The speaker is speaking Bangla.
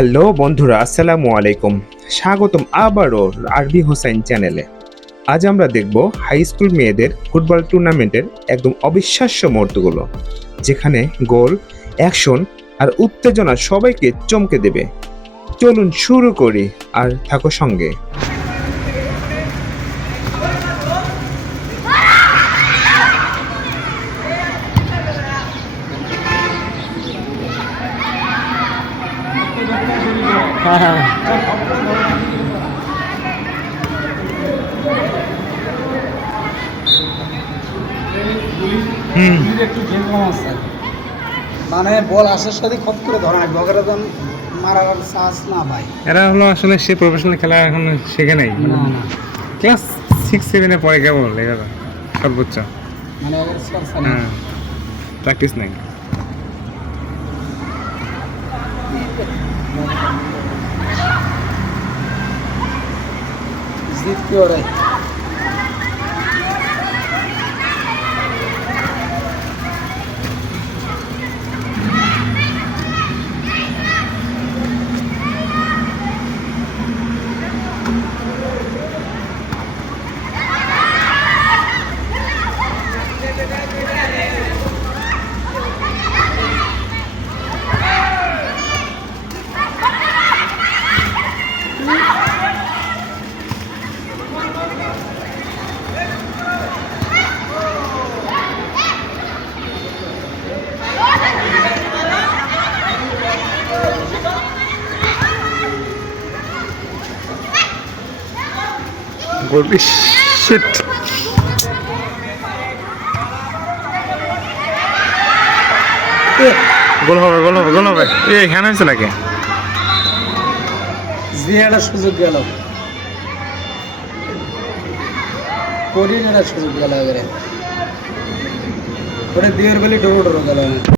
হ্যালো বন্ধুরা, আসসালামু আলাইকুম। স্বাগতম আবারও আরবি হোসাইন চ্যানেলে। আজ আমরা দেখব হাই স্কুল মেয়েদের ফুটবল টুর্নামেন্টের একদম অবিশ্বাস্য মুহূর্তগুলো, যেখানে গোল, অ্যাকশন আর উত্তেজনা সবাইকে চমকে দেবে। চলুন শুরু করি, আর থাকো সঙ্গে। একটু গেম কম আছে, মানে বল আসার সাথে খপ করে ধরা হয়, বগেরা তো মারার চান্স না ভাই। এরা হলো আসলে সে প্রফেশনাল খেলা এখন শেখে নাই, না না, ক্লাস 6-7 পরে কেবল এরা সর্বোচ্চ। মানে এদের চর্চা নেই। হ্যাঁ, প্র্যাকটিস নাই। জিত কি ওরাই গোল, শিট। গোল হবে, গোল হবে, গোল হবে। এখানে হয়েছে নাকি? জিয়াটা সুযোগ গেল, করিন একটা সুযোগ গেল, ওরে দিয়ের বেলি ডোরো ডোরো গেল।